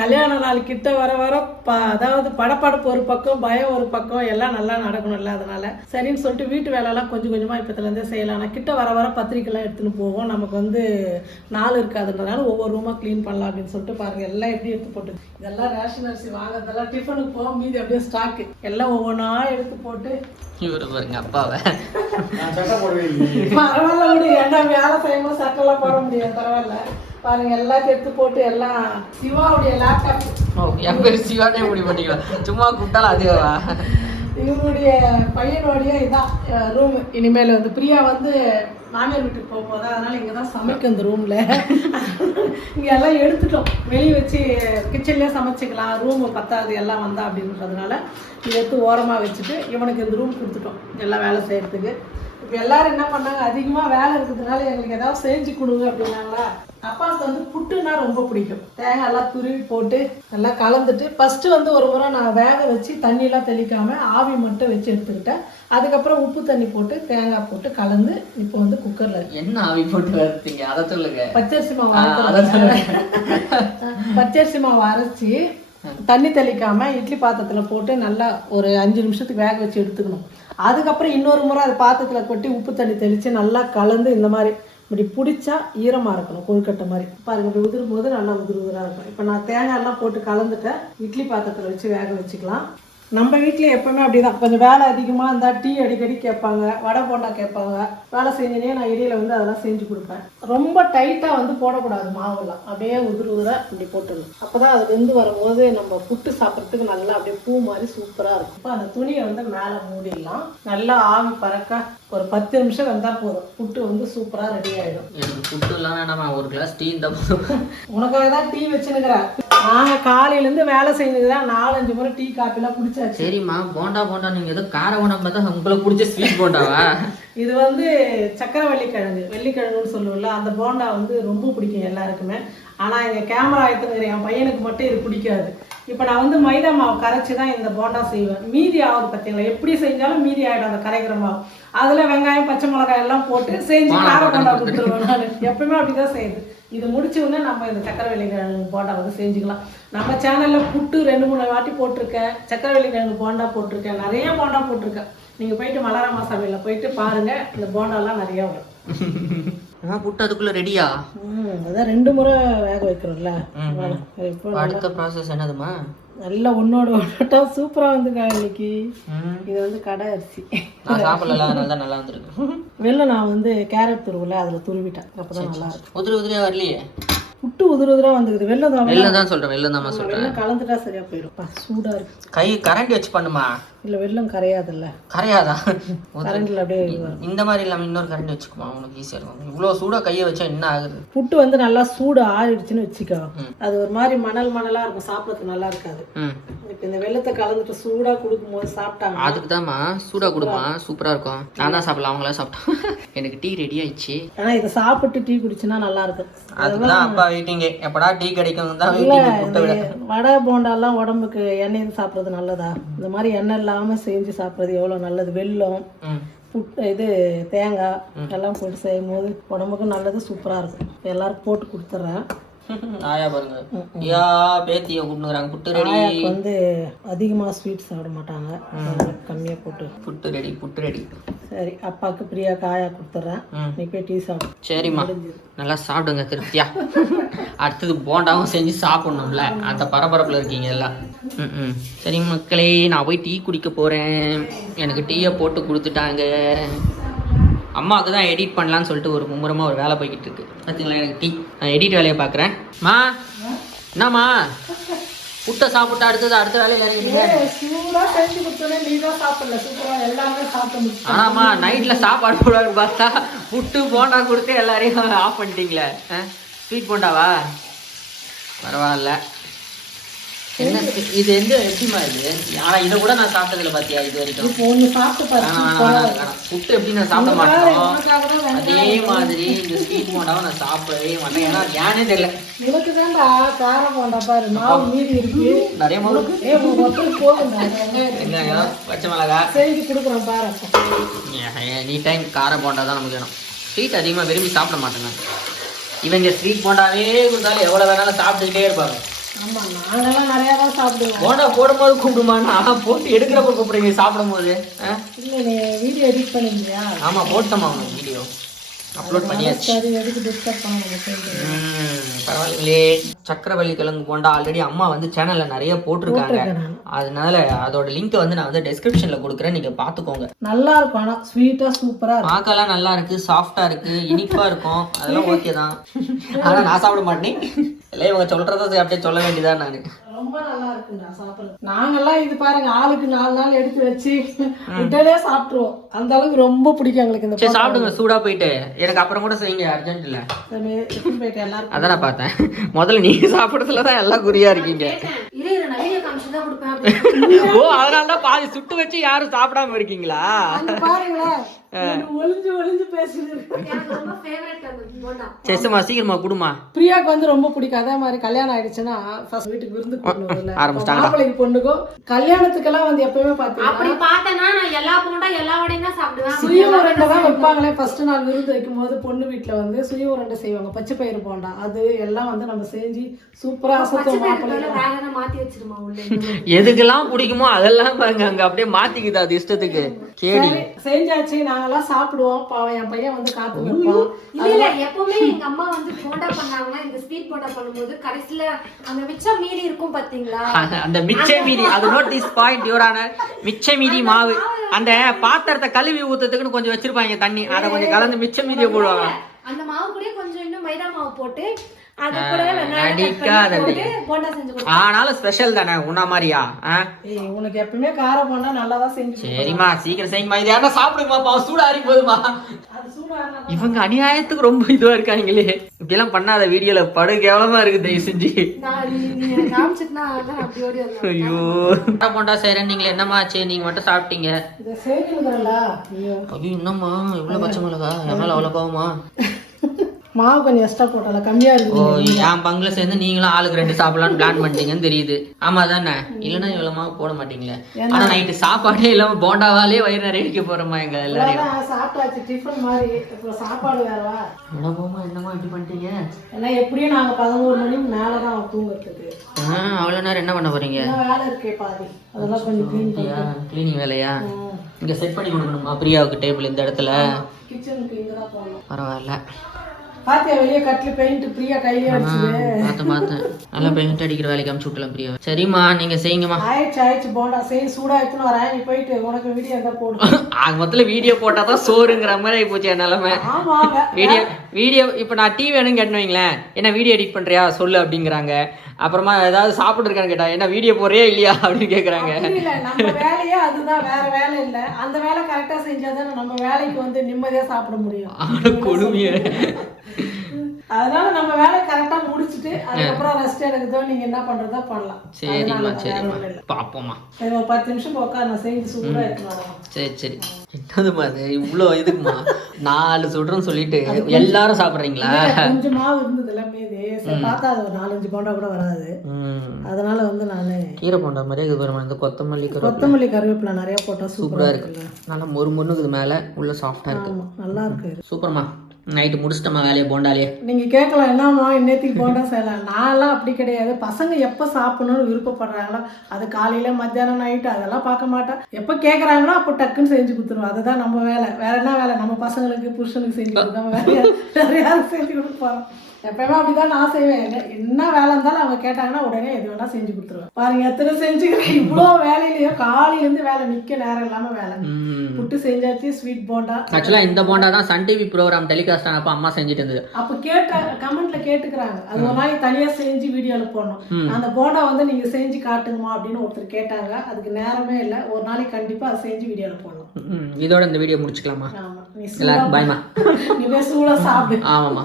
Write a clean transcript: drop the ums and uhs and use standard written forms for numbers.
கல்யாண நாள் கிட்ட வர வர அதாவது படப்படப்பு ஒரு பக்கம், பயம் ஒரு பக்கம், எல்லாம் நல்லா நடக்கணும்ல. அதனால சரின்னு சொல்லிட்டு வீட்டு வேலையெல்லாம் கொஞ்சம் கொஞ்சமாக இப்போத்துலேருந்தே செய்யலாம். ஆனால் கிட்ட வர வர பத்திரிக்கைலாம் எடுத்துன்னு போவோம். நமக்கு வந்து நாள் இருக்காதுன்றதுனால ஒவ்வொரு ரூமாக க்ளீன் பண்ணலாம் அப்படின்னு சொல்லிட்டு பாருங்கள். எல்லாம் எப்படி எடுத்து போட்டு, இதெல்லாம் ரேஷன் அரிசி வாங்குறதெல்லாம் டிஃபனுக்கு போக மீதி அப்படியே ஸ்டாக்கு எல்லாம் ஒவ்வொன்றா எடுத்து போட்டு இவரு பாருங்க அப்பாவை பரவாயில்ல விடு. ஏன்னா வேலை செய்யும்போது சட்டெல்லாம் போட முடியாது. பரவாயில்ல பாருங்க எல்லாத்தையும் எடுத்து போட்டு எல்லாம் சிவாவுடைய லேப்டாப். என் பேர் சிவானே முடி பண்ணிக்கலாம். சும்மா கூப்பிட்டாலும் அதுவா இவருடைய பையனுடைய இதான் ரூம். இனிமேல் வந்து பிரியா வந்து மாமியார் வீட்டுக்கு போக போதா, அதனால இங்கே தான் சமைக்கும் இந்த ரூமில். இங்கே எல்லாம் எடுத்துட்டோம், வெளியே வச்சு கிச்சன்லேயே சமைச்சிக்கலாம், ரூமு பத்தாது எல்லாம் வந்தா அப்படின்றதுனால இதை எடுத்து ஓரமாக வச்சுட்டு இவனுக்கு இந்த ரூம் கொடுத்துட்டோம் எல்லாம் வேலை செய்கிறதுக்கு. இப்போ எல்லாரும் என்ன பண்ணாங்க, அதிகமாக வேலை இருக்கிறதுனால எங்களுக்கு ஏதாவது செஞ்சு கொடுங்க அப்படின்னாங்களா. அப்பாவுக்கு வந்து புட்டுன்னா ரொம்ப பிடிக்கும். தேங்காய் எல்லாம் துருவி போட்டு நல்லா கலந்துட்டு ஃபஸ்ட்டு வந்து ஒரு முறை நான் வேக வச்சு தண்ணியெல்லாம் தெளிக்காமல் ஆவி மட்டும் வச்சு எடுத்துக்கிட்டேன். அதுக்கப்புறம் உப்பு தண்ணி போட்டு தேங்காய் போட்டு கலந்து இப்போ வந்து குக்கரில் என்ன ஆவி போட்டு வறுத்தீங்க அதை சொல்லுங்க. பச்சரிசி மாவு அரைச்சி தண்ணி தெளிக்காமல் இட்லி பாத்திரத்தில் போட்டு நல்லா ஒரு 5 நிமிஷத்துக்கு வேக வச்சு எடுத்துக்கணும். அதுக்கப்புறம் இன்னொரு முறை அது பாத்திரத்தில் கொட்டி உப்பு தண்ணி தெளித்து நல்லா கலந்து இந்த மாதிரி இப்படி பிடிச்சா ஈரமாக இருக்கணும், கொழுக்கட்டை மாதிரி பாருங்க. இப்படி உதிரும் போது நல்லா உதிராக இருக்கும். இப்போ நான் தேங்காயெல்லாம் போட்டு கலந்துட்டேன். இட்லி பாத்திரத்தில் வச்சு வேக வச்சுக்கலாம். நம்ம வீட்டில் எப்பவுமே அப்படிதான், கொஞ்சம் வேலை அதிகமாக இருந்தால் டீ அடிக்கடி கேட்பாங்க, வடை போண்டா கேட்பாங்க. வேலை செஞ்சனே நான் இடையில வந்து அதெல்லாம் செஞ்சு கொடுப்பேன். ரொம்ப டைட்டாக வந்து போடக்கூடாது மாவுலாம், அப்படியே உதிராக இப்படி போட்டுடணும். அப்போ தான் அது வெந்து வரும்போது நம்ம புட்டு சாப்பிட்றதுக்கு நல்லா அப்படியே பூ மாதிரி சூப்பராக இருக்கும். இப்போ அந்த துணியை வந்து மேலே மூடிடலாம். நல்லா ஆவி பறக்க ஒரு 10 நிமிஷம் வந்தால் போதும், புட்டு வந்து சூப்பராக ரெடி ஆகிடும். எனக்கு புட்டு எல்லாம் வேணாமா, ஒரு கிளாஸ் டீ இந்த உனக்காக தான் டீ வச்சுன்னுக்கிறேன். நாங்கள் காலையிலேருந்து வேலை செஞ்சதுதான் 4-5 முறை டீ காப்பிலாம் குடிச்சாச்சு. சரிம்மா போண்டா நீங்க ஏதோ கார உணவு பார்த்தா உங்களுக்கு பிடிச்ச ஸ்வீட் போண்டாவா? இது வந்து சக்கரை வெள்ளிக்கிழங்குன்னு சொல்லுவோம்ல, அந்த போண்டா வந்து ரொம்ப பிடிக்கும் எல்லாருக்குமே. ஆனால் எங்கள் கேமரா எடுத்துக்கிற என் பையனுக்கு மட்டும் இது பிடிக்காது. இப்போ நான் வந்து மைதா மாவு கரைச்சி தான் இந்த போண்டா செய்வேன். மீதி ஆகுது பார்த்தீங்களா, எப்படி செஞ்சாலும் மீதி ஆகிடும் அந்த கரைக்கிற மாவு. அதில் வெங்காயம் பச்சை மிளகாய் எல்லாம் போட்டு செஞ்சு கார போண்டா கொடுத்துருவேன் நான். எப்பவுமே அப்படி தான் செய்யுது. இது முடிச்சோடனே நம்ம இந்த சக்கரை வெள்ளிக்கிழங்கு போண்டா வந்து செஞ்சுக்கலாம். நம்ம சேனலில் புட்டு 2-3 வாட்டி போட்டிருக்கேன், சக்கரை வெள்ளிக்கிழங்கு போண்டா போட்டிருக்கேன், நிறைய போண்டா போட்டிருக்கேன். நீங்கள் போயிட்டு மலர் அம்மா சமையலில் போயிட்டு பாருங்கள், இந்த போண்டாலாம் நிறையா வரும். புட்டு அதுக்குள்ள ரெடியா? அதான் 2 முறை வேக வைக்கிறோம்ல. அடுத்த ப்ராசஸ் என்னதுமா? நல்லா ஒன்னோட சூப்பராக வந்துக்கா இன்னைக்கு. இது வந்து கடை அரிசி நான் சாப்பிடல, அதனால தான் நல்லா வந்துருக்கு. வெளில நான் வந்து கேரட் துருவில் அதில் துருவிட்டேன், அப்போ தான் நல்லா இருக்கும். உதிரியா வரலையே புட்டு உதிரா வந்துக்குது. வெள்ளம் தான் சொல்றேன், வெள்ளம் கலந்துட்டா சரியா போயிடும். சூடா இருக்கு. கை கரண்டி வச்சு பண்ணுமா? இல்ல வெள்ளம் கரையாதுல்ல. கரையாதா? கரண்ட்ல அப்படியே இந்த மாதிரி இல்லாம இன்னொரு கரண்டி வச்சுக்குமா, உனக்கு ஈஸியா இருக்கும். இவ்வளவு சூடா கையை வச்சா என்ன ஆகுது? புட்டு வந்து நல்லா சூடு ஆறிடுச்சுன்னு வச்சுக்கோ, அது ஒரு மாதிரி மணலா இருக்கும், சாப்பிடறதுக்கு நல்லா இருக்காது. இப்ப இந்த வெள்ளத்தை கலந்துட்டு சூடா குடுக்கும் போது சாப்பிட்டாங்க. அதுக்குதாம்மா சூடா குடுமா, சூப்பரா இருக்கும். நான் தான் சாப்பிடலாம், அவங்களா சாப்பிட்டேன். எனக்கு டீ ரெடி ஆயிடுச்சு. ஆனா இதை சாப்பிட்டு டீ குடிச்சுன்னா நல்லா இருக்கும். அதுதான் அப்பா வெயிட்டிங், எப்படா டீ கிடைக்கும் தான் வெயிட்டிங். வடை போண்டாலாம் உடம்புக்கு எண்ணெய் சாப்பிட்றது நல்லதா? இந்த மாதிரி எண்ணெய் இல்லாம செஞ்சு சாப்பிட்றது எவ்வளவு நல்லது. வெல்லம் புட்டு இது தேங்காய் எல்லாம் போட்டு செய்யும் போது உடம்புக்கு நல்லது, சூப்பரா இருக்கும். எல்லாரும் போட்டு கொடுத்துட்றேன். ஆயா பாருங்க, ஐயா பேத்தியை கூப்பிடுறாங்க. புட்டு ரெடி. வந்து அதிகமா ஸ்வீட் சாப்பிட மாட்டாங்க, கம்மியா போட்டு புட்டு ரெடி. சரி, அப்பாவுக்கு பிரியாக்கு ஆயா கொடுத்துட்றேன். நீ போய் டீ சாப்பிடு. சரிம்மா, நல்லா சாப்பிடுங்க திருப்தியா. அடுத்தது போண்டாவும் செஞ்சு சாப்பிடணும்ல, அந்த பரபரப்புல இருக்கீங்க எல்லாம். சரி மக்களே, நான் போய் டீ குடிக்க போறேன். எனக்கு டீயை போட்டு கொடுத்துட்டாங்க. அம்மாவுக்கு தான் எடிட் பண்ணலான்னு சொல்லிட்டு ஒரு மும்முரமாக ஒரு வேலை போய்கிட்டு இருக்கு. பார்த்தீங்களா, எனக்கு டீ, நான் எடிட் வேலையை பார்க்குறேன். மா என்னம்மா புட்டை சாப்பிட்டு அடுத்த வேலையை இறங்கிட்டீங்க. ஆனாம்மா நைட்டில் சாப்பாடு போடான்னு பார்த்தா புட்டு போண்டா கொடுத்து எல்லாரையும் ஆஃப் பண்ணிட்டீங்களே. ஸ்வீட் போண்டாவா? பரவாயில்ல. என்ன இது எந்த எப்படிமா இது? ஆனா இதை கூட நான் சாப்பிட்டதில்ல பாத்தியா இது வரைக்கும். புட்டு எப்படி நான் சாப்பிட மாட்டோம், அதே மாதிரி இந்த ஸ்வீட் போண்டாவும் நான் சாப்பிடவே மாட்டேன். ஏன்னா ஏனே தெரியல. உனக்கு தான்டா கார போண்டா பாரு, மாவு மீதி இருக்கு நிறைய மாவு. வெங்காயம் பச்சை மிளகாய் செஞ்சு கொடுக்குறோம் பாரு. எனி டைம் கார போண்டா தான் நமக்கு வேணும். ஸ்வீட் அதிகமாக விரும்பி சாப்பிட மாட்டேங்க. இவங்க ஸ்வீட் போண்டாவே கொடுத்தாலும் எவ்வளோ வேணாலும் சாப்பிட்டுக்கிட்டே இருப்பாங்க. ஆமா நாங்கெல்லாம் நிறைய தான் சாப்பிடுவோம். போண்டா போடும்போது கூப்பிடுமா, நான் போட்டு எடுக்கிறப்ப கூப்பிடுறீங்க சாப்பிடும் போது. இல்ல நீ வீடியோ எடிட் பண்ணிருந்தியா? ஆமா போட்டோமா வீடியோ அப்லோட் பண்ணியாச்சு. சரி எதுக்கு டிஸ்டர்ப் பண்ண. பரவாயில்லையே. சக்கரவள்ளி கிழங்கு போண்டா ஆல்ரெடி அம்மா வந்து சேனல்ல நிறைய போட்டிருக்காங்க. அதனால அதோட லிங்க் வந்து நான் வந்து டிஸ்கிரிப்ஷன்ல கொடுக்குறேன், நீங்க பாத்துக்கோங்க. நல்லா இருக்கும், ஆனா ஸ்வீட்டா சூப்பரா இருக்கும். பார்க்கலாம் நல்லா இருக்கு, சாஃப்டா இருக்கு, இனிப்பா இருக்கும், அதெல்லாம் ஓகே தான். ஆனா நான் சாப்பிட மாட்டேன். இல்லை இவங்க சொல்றதை அப்படியே சொல்ல வேண்டியதான். நானு ரொம்ப நல்லா இருக்குங்க சாப்பிடுறது. நாங்கெல்லாம் இது பாருங்க ஆளுக்கு 4 நாள் எடுத்து வச்சு உடனே சாப்பிட்டுருவோம். அந்த அளவுக்கு ரொம்ப பிடிக்கும் எங்களுக்கு இந்த. சரி சாப்பிடுங்க சூடா போயிட்டு, எனக்கு அப்புறம் கூட செய்யுங்க, அர்ஜென்ட் இல்ல. போயிட்டு எல்லாரும் அதான் நான் பார்த்தேன். முதல்ல நீங்க சாப்பிடுறதுலதான் எல்லாம் குறியா இருக்கீங்க. ஓ அதனாலதான் பாதி சுட்டு வச்சு யாரும் சாப்பிடாம இருக்கீங்களா? பாருங்களேன் ஒளிஞ்சு ஒளிஞ்சு பேசுறது. செஸ்மா சீக்கிரமா குடுமா. பிரியாக்கு வந்து ரொம்ப பிடிக்கும். அதே மாதிரி கல்யாணம் ஆயிடுச்சுன்னா ஃபர்ஸ்ட் வீட்டுக்கு விருந்து ஆரம்பிச்சிட்டாங்க. பொண்ணுக்கும் கல்யாணத்துக்கெல்லாம் வந்து எப்பவுமே சுய உருண்டை தான் வைப்பாங்களே. ஃபர்ஸ்ட் நாள் விருந்து வைக்கும் போது பொண்ணு வீட்டுல வந்து சுய உருண்டை செய்வாங்க, பச்சை பயிறு போண்டா. அது எல்லாம் வந்து நம்ம செஞ்சு சூப்பரா எதுக்கெல்லாம் பிடிக்குமோ அதெல்லாம் பாருங்க அங்க அப்படியே மாத்திக்குது அது இஷ்டத்துக்கு. கேடி செஞ்சாச்சு, நாங்கெல்லாம் சாப்பிடுவோம். என் பையன் வந்து காத்து வைப்பான். இல்ல எப்பவுமே எங்க அம்மா வந்து போண்டா பண்ணாங்கன்னா இந்த ஸ்வீட் போண்டா பண்ணும்போது கடைசில அந்த மிச்சம் மீதி இருக்கும் பாத்தீங்களா, அந்த மிச்ச மீதி, அது நோட்டீஸ் பாயிண்ட் யுவரான. மிச்ச மீதி மாவு அந்த பாத்திரத்தை கழுவி ஊத்துறதுக்குன்னு கொஞ்சம் வச்சிருப்பாங்க தண்ணி, அதை கொஞ்சம் கலந்து மிச்ச மீதியை போடுவாங்க. அந்த மாவு கூட கொஞ்சம் இன்னும் மைதா மாவு போட்டு ஆனாலும் ஸ்பெஷல் தானே உன்ன மாதிரியா? உனக்கு எப்பவுமே கார போண்டா நல்லாதான் செஞ்சு. சரிம்மா சீக்கிரம் செய்யுமா, இது யாரா சாப்பிடுமா, சூடா ஆறி போதுமா. இவங்க அநியாயத்துக்கு ரொம்ப இதுவா இருக்காங்களே, இப்படி எல்லாம் பண்ணாத, வீடியோல படு கேவலமா இருக்கு, தயவு செஞ்சு. ஐயோ போண்டா செய்யறேன் நீங்களே, என்னமா ஆச்சு, நீங்க மட்டும் சாப்பிட்டீங்க. ஐயோ என்னம்மா இவ்வளவு பச்சை மிளகா, என்னால அவ்வளவு பாவமா. மாவு கொஞ்சம் எக்ஸ்ட்ரா போட்டால கம்மியா இருக்கு. என் பங்குல சேர்ந்து நீங்களும் ஆளுக்கு 2 சாப்பிடலாம்னு பிளான் பண்ணிட்டீங்கன்னு தெரியுது. ஆமா தானே, இல்லன்னா இவ்வளவு மாவு போட மாட்டீங்களே. ஆனா நைட்டு சாப்பாடே இல்லாம போண்டாவாலே வயிறு நிறைய வைக்க போறோமா எங்க எல்லாரையும். சாப்பிட்டாச்சு டிஃபன் மாதிரி, இப்போ சாப்பாடு வேறவா. என்னமா இப்படி பண்ணிட்டீங்க? ஏன்னா எப்படியும் நாங்க 11 மணிக்கு மேலதான் தூங்குறதுக்கு. அவ்வளவு நேரம் என்ன பண்ண போறீங்க? வேலை இருக்கே பாதி, அதெல்லாம் கொஞ்சம் கிளீனிங் வேலையா? இங்க செட் பண்ணி கொடுக்கணுமா பிரியாவுக்கு டேபிள் இந்த இடத்துல? கிச்சனுக்கு இங்கதான் போகணும். பரவாயில்ல. பாத்தியா வெளியே கட்ல பெயிண்ட் பிரியா கையிலே அடிச்சுது. பார்த்தேன் நல்லா பெயிண்ட் அடிக்கிற வேலைக்கு அமுச்சு விட்டலாம் பிரியா. சரிம்மா நீங்க செய்யுங்கம்மா. ஆயிடுச்சு போண்டா செய், சூடா எடுத்துன்னு வரேன், நீ போயிட்டு உனக்கு வீடியோ எதாவது போடு. அது மொத்தம் வீடியோ போட்டாதான் சோறுங்கிற மாதிரி ஆகி போச்சு என் நிலைமை. வீடியோ இப்போ நான் டிவி வேணும்னு கேட்டேன்னு வைங்களேன், என்ன வீடியோ எடிட் பண்றியா சொல்லு அப்படிங்கிறாங்க. அப்புறமா ஏதாவது சாப்பிட்டு இருக்கான்னு கேட்டா என்ன வீடியோ போறியா இல்லையா அப்படின்னு கேக்குறாங்க. நம்ம வேலையே அதுதான், வேற வேலை இல்ல. அந்த வேலை கரெக்டா செஞ்சாதானே நம்ம வேலைக்கு வந்து நிம்மதியா சாப்பிட முடியும். கொடுமையே. அதனால நம்ம வேலை கரெக்டா முடிச்சிட்டு அதுக்கப்புறம் ரெஸ்ட் எடுக்குதோ, நீங்க என்ன பண்றதோ பண்ணலாம். சரிம்மா பாப்போமா. சரி ஒரு 10 நிமிஷம் உட்கார், நான் செஞ்சு சூப்பரா எடுத்துக்கலாம். சரி என்னதுமா அது இவ்வளோ இதுக்குமா 4 சுடுறோன்னு சொல்லிட்டு எல்லாரும் சாப்பிட்றீங்களா? கொஞ்சம் மாவு இருந்ததுல மீதி பார்த்தா அது ஒரு 4-5 போண்டா கூட வராது. அதனால வந்து நானு கீரை போண்டா மாதிரியே இது இந்த கொத்தமல்லி கருவேப்பிலை நிறைய போட்டா சூப்பரா இருக்கு. நல்லா மொறுமொறுக்கு மேல உள்ள சாஃப்டா இருக்கு, நல்லா இருக்கு. சூப்பர்மா. நைட்டு முடிச்சிட்டோமா வேலையை போண்டாலே. நீங்க கேட்கலாம் என்னம்மா இன்னத்துக்கு போண்டா செய்யலாம். நான்லாம் அப்படி கிடையாது. பசங்க எப்ப சாப்பிடணும்னு விருப்பப்படுறாங்களோ அது காலையில மத்தியானம் நைட்டு அதெல்லாம் பார்க்க மாட்டேன். எப்ப கேட்கறாங்களோ அப்போ டக்குன்னு செஞ்சு கொடுத்துருவோம். அதுதான் நம்ம வேலை. வேற என்ன வேலை? நம்ம பசங்களுக்கு புருஷனுக்கு செஞ்சு கொடுக்காம வேற யாரும் செஞ்சு கொடுப்பாங்க. எப்பயுமே அப்படிதான் நான் செய்வேன். என்ன வேலை இருந்தாலும் அவங்க கேட்டாங்கன்னா உடனே எது வேணா செஞ்சு கொடுத்துருவேன். பாருங்க எத்தனை செஞ்சுக்கிறேன். இவ்வளோ வேலையிலயோ காலையில இருந்து வேலை, நிக்க நேரம் இல்லாம வேலை. புட்டு செஞ்சாச்சு, ஸ்வீட் போண்டா. ஆக்சுவலா இந்த போண்டா தான் சன் டிவி ப்ரோக்ராம் டெலிகாஸ்ட் ஆனப்ப அம்மா செஞ்சுட்டு இருந்தது. அப்ப கமெண்ட்ல கேட்டுக்கிறாங்க, அது ஒரு நாளைக்கு தனியா செஞ்சு வீடியோல போடணும். அந்த போண்டா வந்து நீங்க செஞ்சு காட்டுங்கம்மா அப்படின்னு ஒருத்தர் கேட்டாங்க. அதுக்கு நேரமே இல்லை. ஒரு நாளைக்கு கண்டிப்பா அதை செஞ்சு வீடியோல போடணும். இதோட இந்த வீடியோ முடிச்சுக்கலாமா? ஆமா, எல்லாருக்கும் பாய்மா. நீ சூடா சாப்பிடு. ஆமாமா.